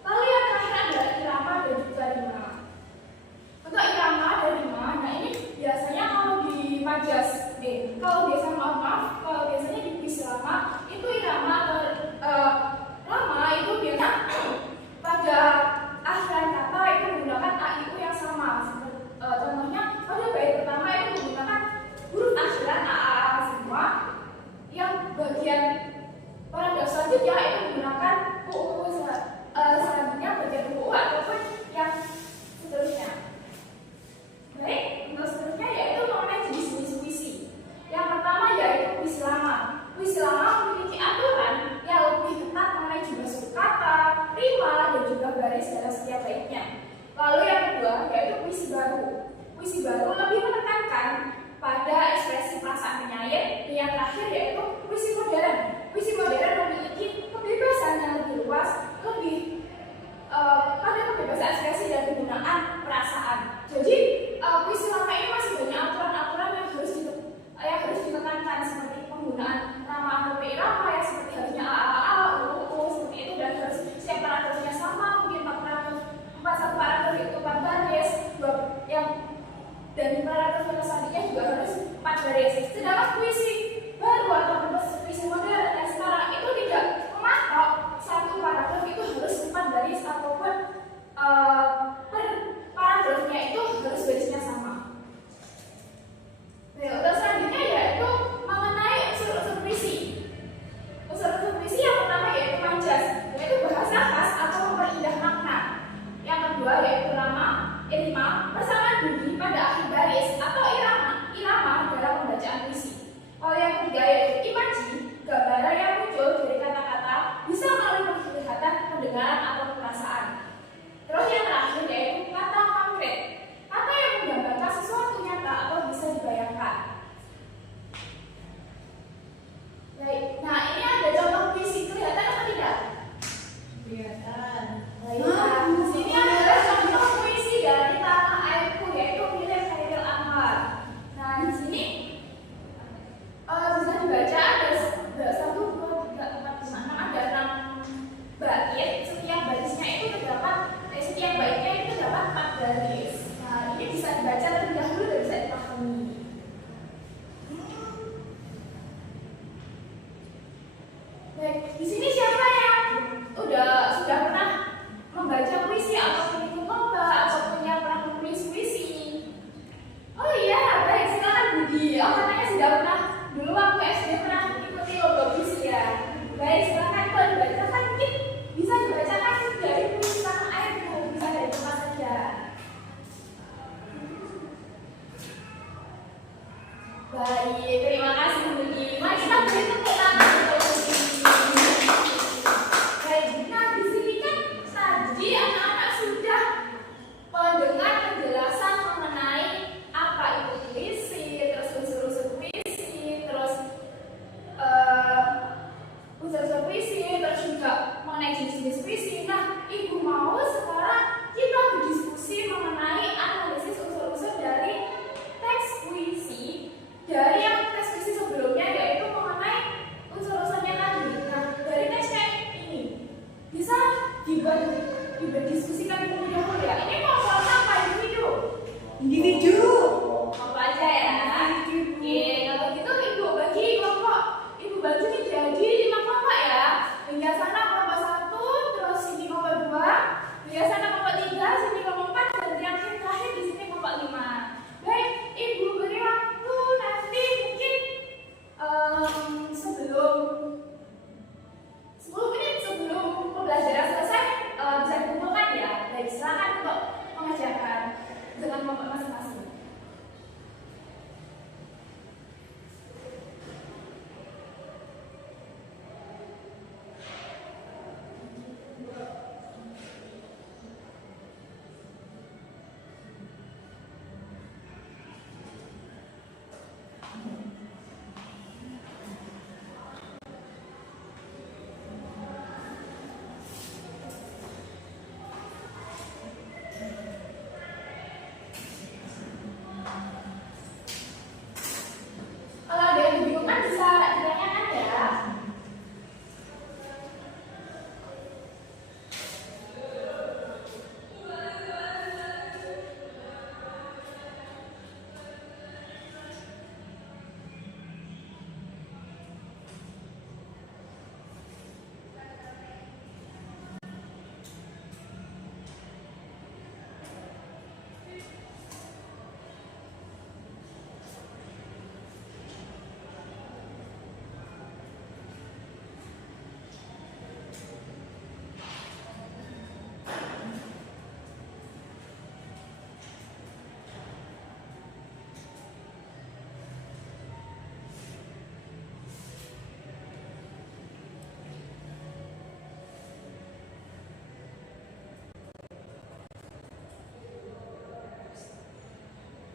Lalu yang terakhir adalah irama dan juga rima. Untuk irama dan rima puisi baru lebih menekankan pada ekspresi perasaan penyair. Yang terakhir yaitu puisi modern. Puisi modern memiliki kebebasan yang lebih luas, lebih pada kebebasan ekspresi dan penggunaan perasaan. Jadi puisi lama ini masih banyak aturan-aturan yang harus ditekankan, seperti penggunaan nama atau irama yang seperti harusnya a seperti itu, dan harus setiap paragrafnya sama, mungkin 4 paragraf itu 4 baris, dan paragraf yang selanjutnya juga harus 4 baris. Sedangkan puisi baru atau puisi modern yang sekarang itu tidak mematok satu paragraf itu harus 4 baris ataupun per paragrafnya itu harus barisnya sama. Untuk selanjutnya yaitu mengenai unsur-unsur puisi. Unsur-unsur puisi yang pertama yaitu manjas, yaitu bahasa khas atau memperindah makna. Yang kedua yaitu irama, persamaan bunyi pada akhir baris atau irama dalam pembacaan puisi. Lalu yang ketiga yaitu imaji, gambaran yang muncul dari kata-kata bisa melalui penglihatan, pendengaran atau perasaan. Terus yang terakhir yaitu kata konkret, kata yang menggambarkan sesuatu nyata atau bisa dibayangkan. Baik, nah ini ada contoh puisi, kelihatan atau tidak? Kelihatan. Baik, nah di sini adalah contoh puisi dari Tanah Airku yaitu milik Khairil Anwar. Nah di sini bisa dibaca ada 1, 2, 3, 4, 5, 6, ada 6 bait. Setiap barisnya itu setiap baitnya itu terdapat 4 baris. Nah ini bisa dibaca terlebih dahulu dan bisa dipahami. Baik, di sini siapa yang sudah pernah membaca puisi ataupun ikut lomba ataupun yang pernah menulis puisi? Oh iya, baik, silakan Budi. Katanya sudah pernah dulu waktu SD pernah ikuti lomba puisi ya. Baik, silakan kalau dibacakan mungkin bisa dibacakan dari puisi Tanah Airku, bisa dari tempat saja. Baik, terima kasih Budi. Mari kita beri tepuk tangan untuk Budi. Baik, nah di sini kan tadi anak-anak sudah mendengar penjelasan mengenai apa itu puisi, terus unsur-unsur puisi, terus unsur-unsur puisi, terus juga mengenai jenis-jenis puisi. Nah, Ibu mau sekarang kita berdiskusi mengenai analisis unsur-unsur dari teks puisi dari yang teks puisi sebelumnya, yaitu mengenai unsur-unsurnya tadi. Nah, dari teksnya ini bisa diberdiskusikan terlebih dahulu ya. Ini kelompok apa individu? Individu. Kelompok aja ya. Oke, kalau gitu Ibu bagi kelompok. Ibu bagi menjadi 5 kelompok ya. Hingga sana kelompok 1, terus sini kelompok 2, hingga sana kelompok 3, sini kelompok 4, dan yang terakhir di sini kelompok 5. Baik, Ibu beri waktu nanti mungkin 10 menit sebelum pembelajaran selesai bisa dikumpulkan ya. Baik, silakan untuk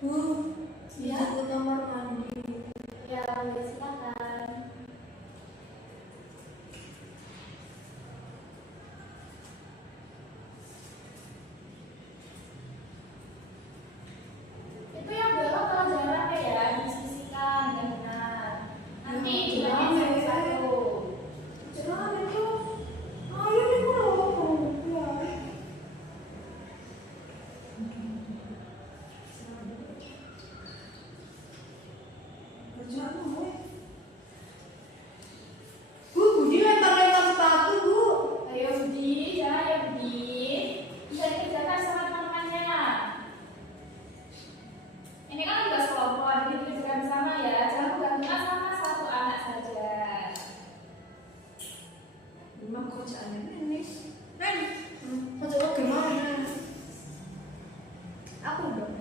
Bu, Ya. itu kamar mandi. Ya, boleh silakan. Itu yang belok kalau jalannya ya, diskusikan dengan benar. Nanti Ya, jalannya jelas. satu-satu. Jangan itu. Ayo nih kalau ya. Kerjaan apa ya? Bu, Budi lempar-lempar sepatu, Bu. Ayo Budi, ya Budi. Bisa dikerjakan sama teman-temannya. Ini kan tugas kelompok, jadi dikerjakan bersama ya. Jangan bergantungan sama satu anak saja. Memang kerjaannya ini. Nen, kerja gimana? Aku udah.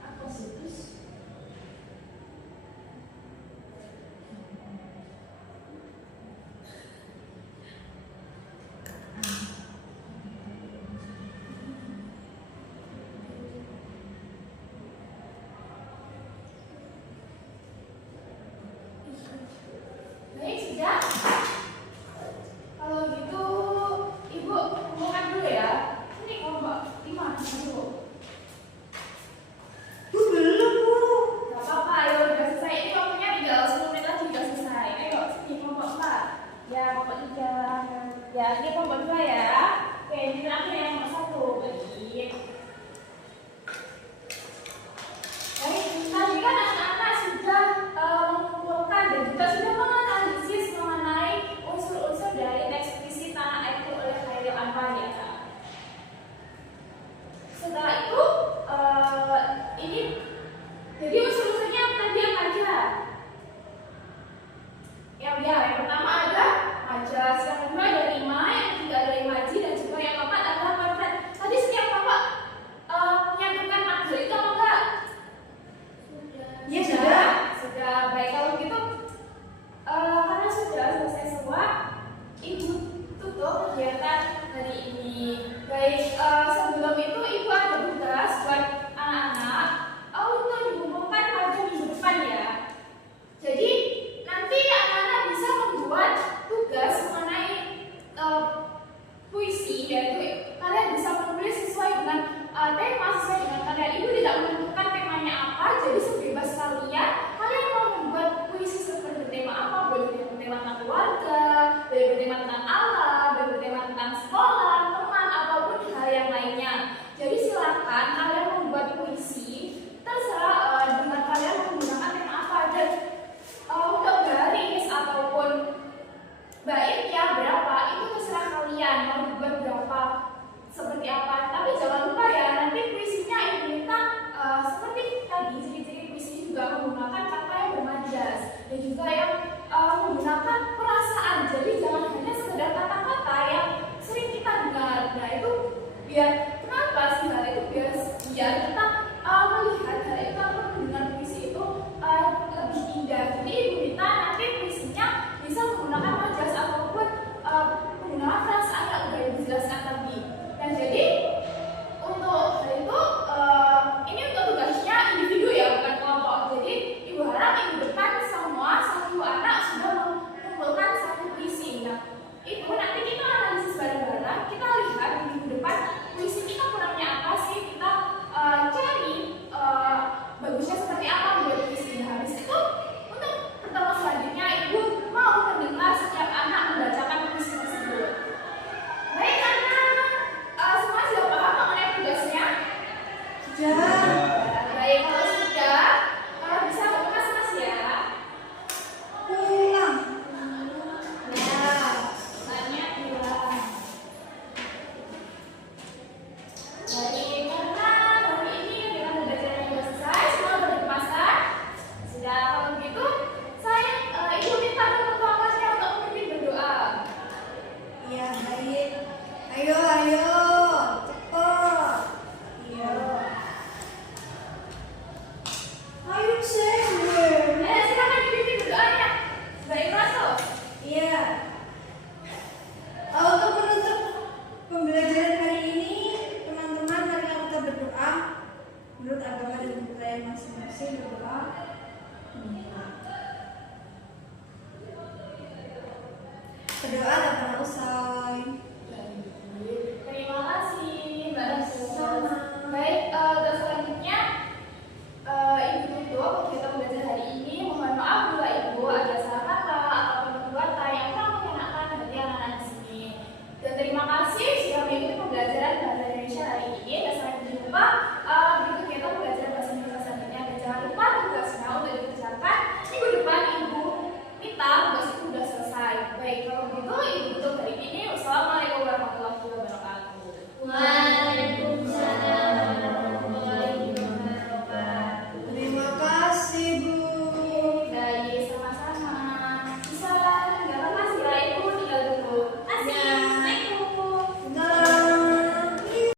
Apa sih terus? Baik, sudah. Kalau gitu, Ibu kumpulkan dulu ya. Ini kelompok 5 dulu. Bu, belum, Bu. Gak apa-apa, ayo udah selesai. Ini waktunya tinggal 10 menit lagi udah selesai. Ayo, sini kelompok 4. Ya, kelompok 3. Ya, ini kelompok 2 ya. Oke, ini terakhir yang nomor 1. Baik. Baik, tadi kan anak-anak sudah mengumpulkan dan juga sudah menganalisis mengenai unsur-unsur dari teks puisi Tanah Airku oleh Khairil Anwar ya, Kak. Setelah itu, ini jadi unsur-unsurnya tadi apa aja? Yang pertama ada majas, yang kedua ada rima, yang ketiga ada imaji, dan juga yang keempat adalah portret. Tadi setiap bapak menyantumkan materi itu apa enggak? Ya, sudah. Sudah. Baik, kalau gitu karena sudah selesai semua, Ibu tutup kegiatan hari ini. Baik, sebelum itu Ibu ada tugas buat anak-anak untuk dikumpulkan pada minggu depan ya. Jadi nanti anak-anak bisa membuat tugas mengenai puisi, yaitu kalian bisa menulis sesuai dengan tema, sesuai dengan kalian. Ibu tidak menentukan temanya apa, jadi sebebas kalian. Kalian mau membuat puisi seperti tema apa? Boleh bertema tentang keluarga, boleh bertema tentang alam, boleh bertema tentang sekolah, teman, ataupun hal yang lainnya. Jadi silakan kalian membuat puisi, terserah dengan kalian menggunakan tema apa. Dan untuk garis ataupun baitnya berapa itu terserah kalian mau dibuat berapa, seperti apa. Tapi jangan lupa ya, nanti puisinya Ibu minta seperti tadi, ciri-ciri puisi juga menggunakan kata yang bermajas dan juga yang menggunakan perasaan. Jadi jangan hanya sekedar kata Berdoa